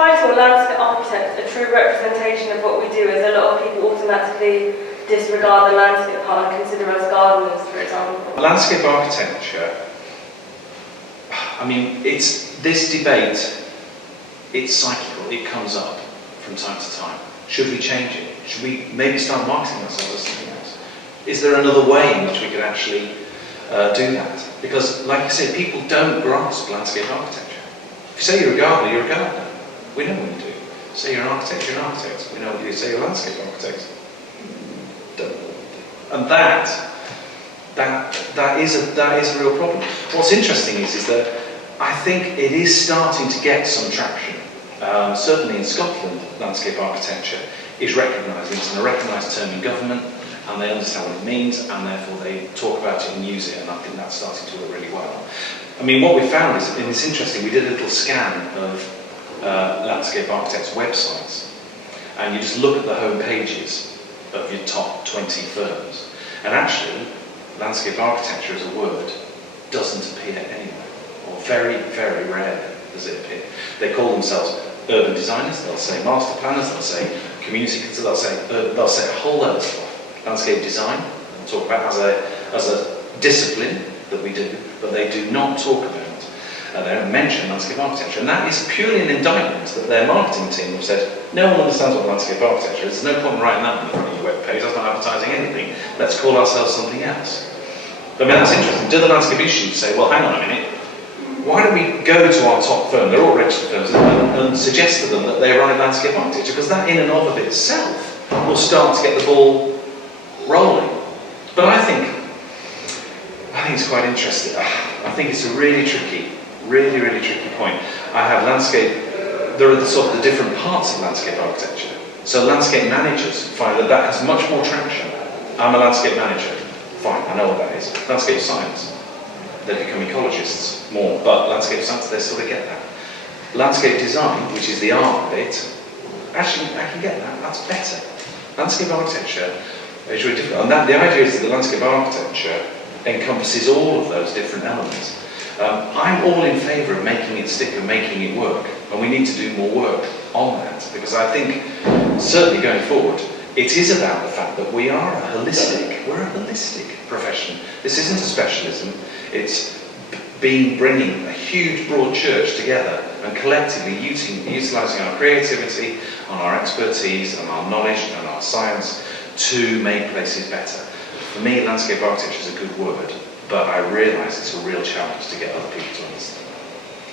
title landscape architect a true representation of what we do? Is a lot of people automatically disregard the landscape part and consider us gardeners, for example? Landscape architecture, I mean, this debate, it's cyclical, it comes up from time to time. Should we change it? Should we maybe start marketing ourselves as something else? Is there another way in which we could actually do that? Because, like you said, people don't grasp landscape architecture. If you say you're a gardener, you're a gardener. We know what you do. Say you're an architect, you're an architect. We know what you do. Say you're a landscape architect. Don't know what you do. And that is a real problem. What's interesting is that I think it is starting to get some traction. Certainly in Scotland, landscape architecture is recognised. It's a recognised term in government, and they understand what it means, and therefore they talk about it and use it, and I think that's starting to work really well. I mean, what we found is, and it's interesting, we did a little scan of landscape architects' websites, and you just look at the home pages of your top 20 firms, and actually, landscape architecture as a word doesn't appear anywhere, or very, very rarely does it appear. They call themselves urban designers, they'll say master planners, they'll say community consultants, they'll say a whole load of stuff. Landscape design, they'll talk about as a discipline that we do, but they do not talk about, they don't mention landscape architecture, and that is purely an indictment that their marketing team have said, no one understands what landscape architecture is, there's no point in writing that on the front of your webpage, that's not advertising anything, let's call ourselves something else. I mean, that's interesting. Do the landscape institutes say, well, hang on a minute, why don't we go to our top firm, they're all registered firms, and suggest to them that they write landscape architecture, because that in and of itself will start to get the ball rolling. But I think it's quite interesting. I think it's a really tricky point. I have there are the sort of the different parts of landscape architecture. So landscape managers find that has much more traction. I'm a landscape manager. Fine, I know what that is. Landscape science. They become ecologists more, but landscape science, they sort of get that. Landscape design, which is the art bit, actually, I can get that, that's better. Landscape architecture is really different. And the idea is that the landscape architecture encompasses all of those different elements. I'm all in favour of making it stick and making it work, and we need to do more work on that, because I think, certainly going forward, it is about the fact that we're a holistic profession. This isn't a specialism, it's bringing a huge broad church together and collectively utilising our creativity, and our expertise, and our knowledge, and our science to make places better. For me, landscape architecture is a good word, but I realise it's a real challenge to get other people to understand.